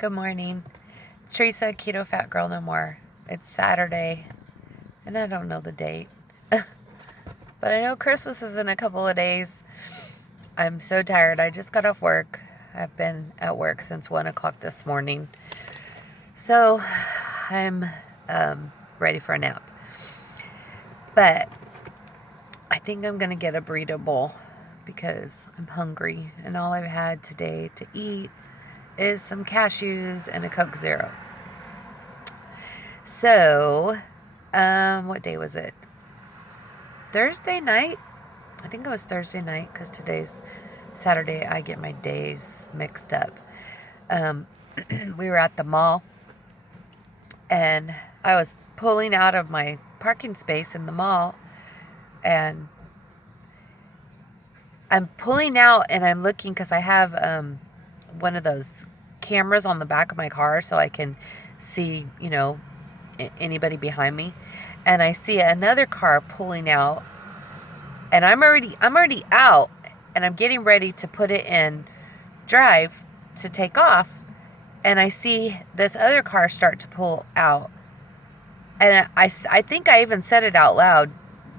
Good morning. It's Theresa, Ketofatgurlnomore. It's Saturday, and I don't know the date. But I know Christmas is in a couple of days. I'm so tired. I just got off work. I've been at work since 1 o'clock this morning. So I'm ready for a nap. But I think I'm going to get a burrito bowl because I'm hungry, and all I've had today to eat is some cashews and a Coke Zero. So, what day was it? Thursday night? I think it was Thursday night because today's Saturday. I get my days mixed up. We were at the mall, and I was pulling out of my parking space in the mall, and I'm pulling out and I'm looking because I have one of those cameras on the back of my car so I can see, anybody behind me. And I see another car pulling out, and I'm already out, and I'm getting ready to put it in drive to take off, and I see this other car start to pull out. And I think I even said it out loud,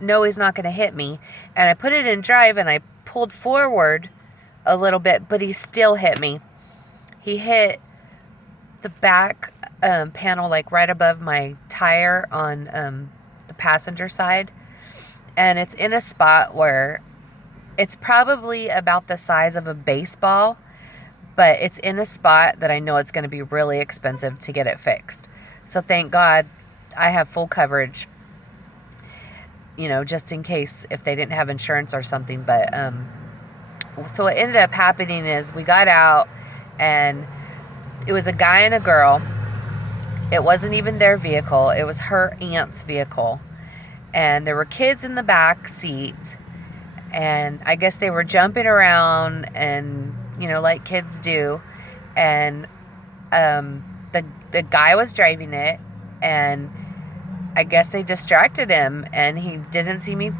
no, he's not going to hit me. And I put it in drive, and I pulled forward a little bit, but he still hit me. He hit the back panel, like right above my tire on the passenger side. And it's in a spot where it's probably about the size of a baseball, but it's in a spot that I know it's going to be really expensive to get it fixed. So thank God I have full coverage, just in case if they didn't have insurance or something. But so what ended up happening is we got out, and it was a guy and a girl. It wasn't even their vehicle. It was her aunt's vehicle. And there were kids in the back seat. And I guess they were jumping around and, like kids do. And the guy was driving it. And I guess they distracted him. And he didn't see me.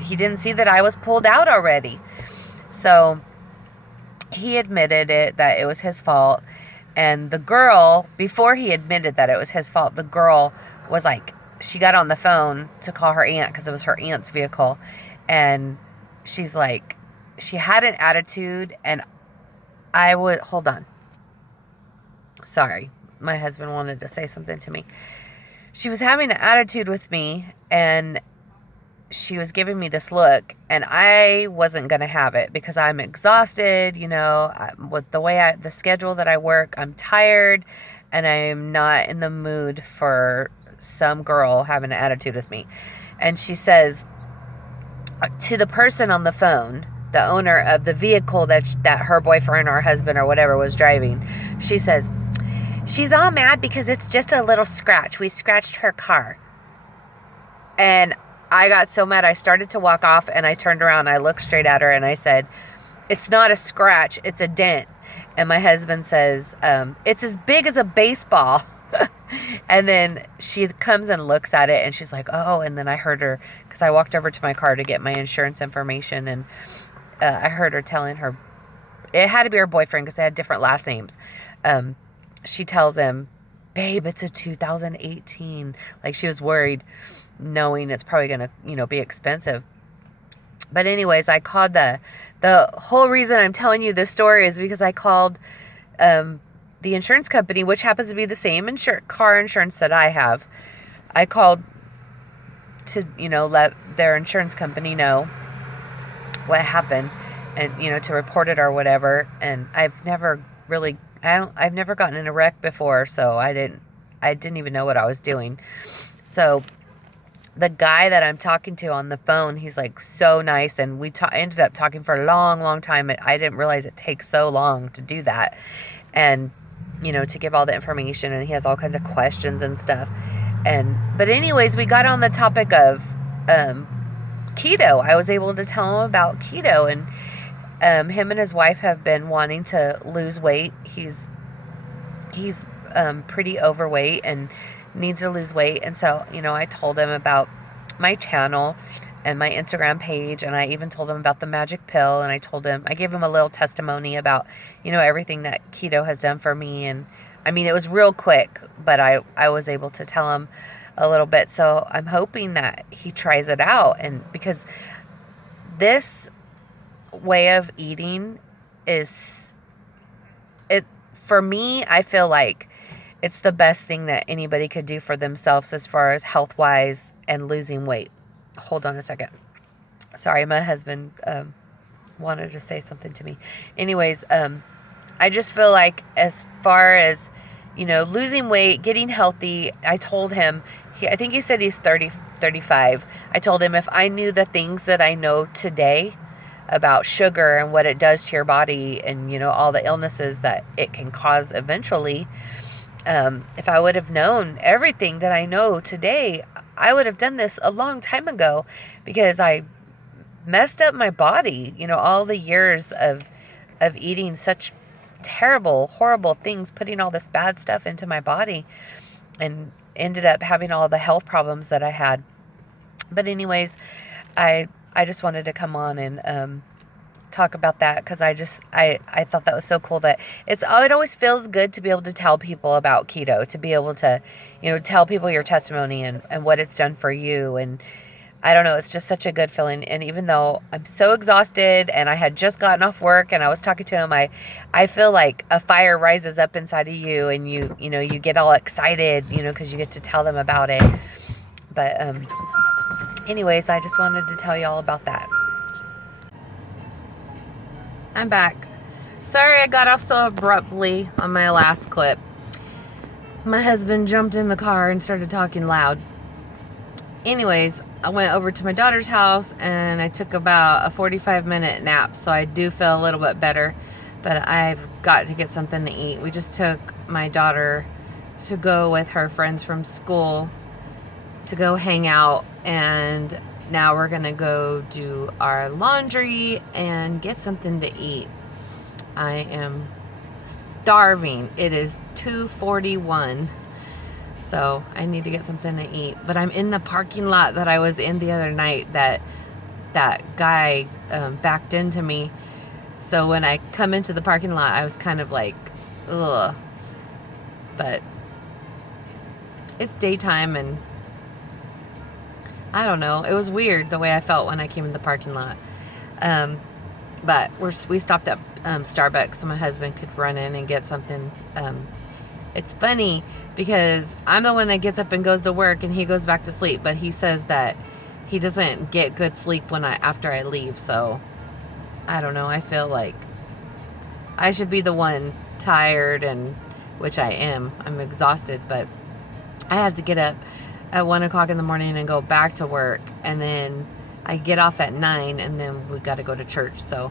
He didn't see that I was pulled out already. So he admitted that it was his fault. And the girl, before he admitted that it was his fault, the girl was like, she got on the phone to call her aunt because it was her aunt's vehicle. And she's like, she had an attitude, and hold on. Sorry. My husband wanted to say something to me. She was having an attitude with me, and she was giving me this look, and I wasn't going to have it because I'm exhausted, with the schedule that I work. I'm tired, and I'm not in the mood for some girl having an attitude with me. And she says to the person on the phone, the owner of the vehicle that her boyfriend or husband or whatever was driving, she says, she's all mad because it's just a little scratch. We scratched her car. And I got so mad, I started to walk off, and I turned around, I looked straight at her, and I said, it's not a scratch, it's a dent. And my husband says, it's as big as a baseball. And then she comes and looks at it, and she's like, oh. And then I heard her, because I walked over to my car to get my insurance information, and I heard her telling her, it had to be her boyfriend because they had different last names. She tells him, babe, it's a 2018. Like, she was worried, knowing it's probably going to, be expensive. But anyways, I called the whole reason I'm telling you this story is because I called the insurance company, which happens to be the same car insurance that I have. I called to, let their insurance company know what happened and, to report it or whatever. And I've never gotten in a wreck before, so I didn't even know what I was doing. So the guy that I'm talking to on the phone, he's like so nice, and we ended up talking for a long, long time. I didn't realize it takes so long to do that, and to give all the information, and he has all kinds of questions and stuff. But anyways, we got on the topic of keto. I was able to tell him about keto, and him and his wife have been wanting to lose weight. He's pretty overweight and needs to lose weight. And so, I told him about my channel and my Instagram page, and I even told him about the magic pill, and I gave him a little testimony about, everything that keto has done for me. And I mean, it was real quick, but I was able to tell him a little bit. So I'm hoping that he tries it out. And because this way of eating is, it, for me, I feel like it's the best thing that anybody could do for themselves as far as health-wise and losing weight. Hold on a second. Sorry, my husband wanted to say something to me. Anyways, I just feel like as far as, losing weight, getting healthy, I told him, I think he said he's 30, 35. I told him if I knew the things that I know today about sugar and what it does to your body and, all the illnesses that it can cause eventually, if I would have known everything that I know today, I would have done this a long time ago, because I messed up my body, all the years of eating such terrible, horrible things, putting all this bad stuff into my body, and ended up having all the health problems that I had. But anyways, I just wanted to come on and talk about that, because I thought that was so cool that it always feels good to be able to tell people about keto, to be able to, tell people your testimony and what it's done for you. And I don't know, it's just such a good feeling. And even though I'm so exhausted and I had just gotten off work and I was talking to him, I feel like a fire rises up inside of you, and you get all excited, because you get to tell them about it. But anyways, I just wanted to tell you all about that. I'm back. Sorry I got off so abruptly on my last clip. My husband jumped in the car and started talking loud. Anyways, I went over to my daughter's house and I took about a 45-minute nap, so I do feel a little bit better, but I've got to get something to eat. We just took my daughter to go with her friends from school to go hang out, and now we're gonna go do our laundry and get something to eat. I am starving. It is 2:41, so I need to get something to eat. But I'm in the parking lot that I was in the other night that guy backed into me. So when I come into the parking lot, I was kind of like, ugh. But it's daytime, and I don't know. It was weird the way I felt when I came in the parking lot. But we stopped at Starbucks so my husband could run in and get something. It's funny because I'm the one that gets up and goes to work, and he goes back to sleep. But he says that he doesn't get good sleep after I leave. So I don't know. I feel like I should be the one tired, and which I am. I'm exhausted, but I have to get up at 1 o'clock in the morning and go back to work, and then I get off at 9, and then we got to go to church. So,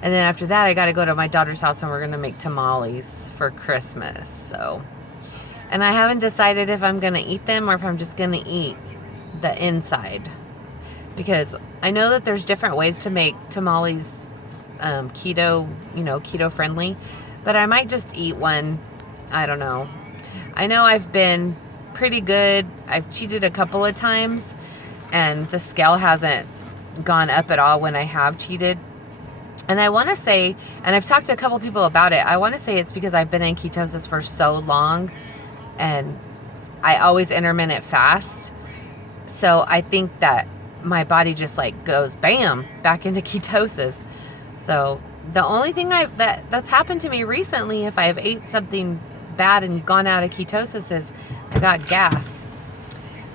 and then after that, I got to go to my daughter's house, and we're gonna make tamales for Christmas. So, and I haven't decided if I'm gonna eat them or if I'm just gonna eat the inside, because I know that there's different ways to make tamales, keto, keto friendly, but I might just eat one. I don't know. I know I've been pretty good. I've cheated a couple of times, and the scale hasn't gone up at all when I have cheated. And I want to say, and I've talked to a couple people about it, I want to say it's because I've been in ketosis for so long, and I always intermittent fast. So I think that my body just like goes bam back into ketosis. So the only thing that's happened to me recently, if I've ate something bad and gone out of ketosis, is I got gas.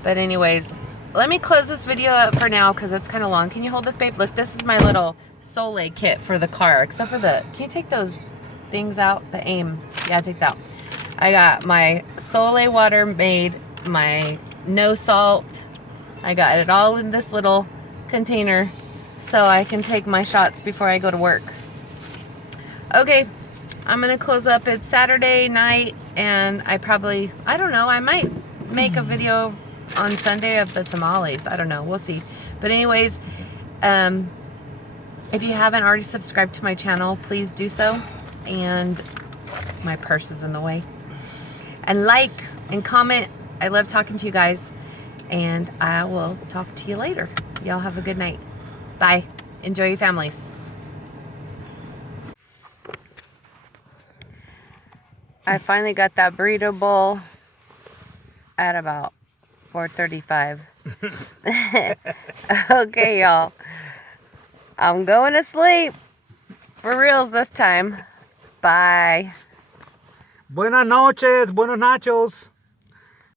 But anyways, let me close this video up for now because it's kind of long. Can you hold this, babe? Look, this is my little Soleil kit for the car, except for can you take those things out? The aim. Yeah, take that out. I got my Soleil water made, my no salt. I got it all in this little container so I can take my shots before I go to work. Okay, I'm going to close up. It's Saturday night, and I don't know, I might make a video on Sunday of the tamales. I don't know. We'll see. But anyways, if you haven't already subscribed to my channel, please do so. And my purse is in the way. And like and comment. I love talking to you guys. And I will talk to you later. Y'all have a good night. Bye. Enjoy your families. I finally got that burrito bowl at about 4:35. Okay, y'all. I'm going to sleep. For reals this time. Bye. Buenas noches, buenos nachos.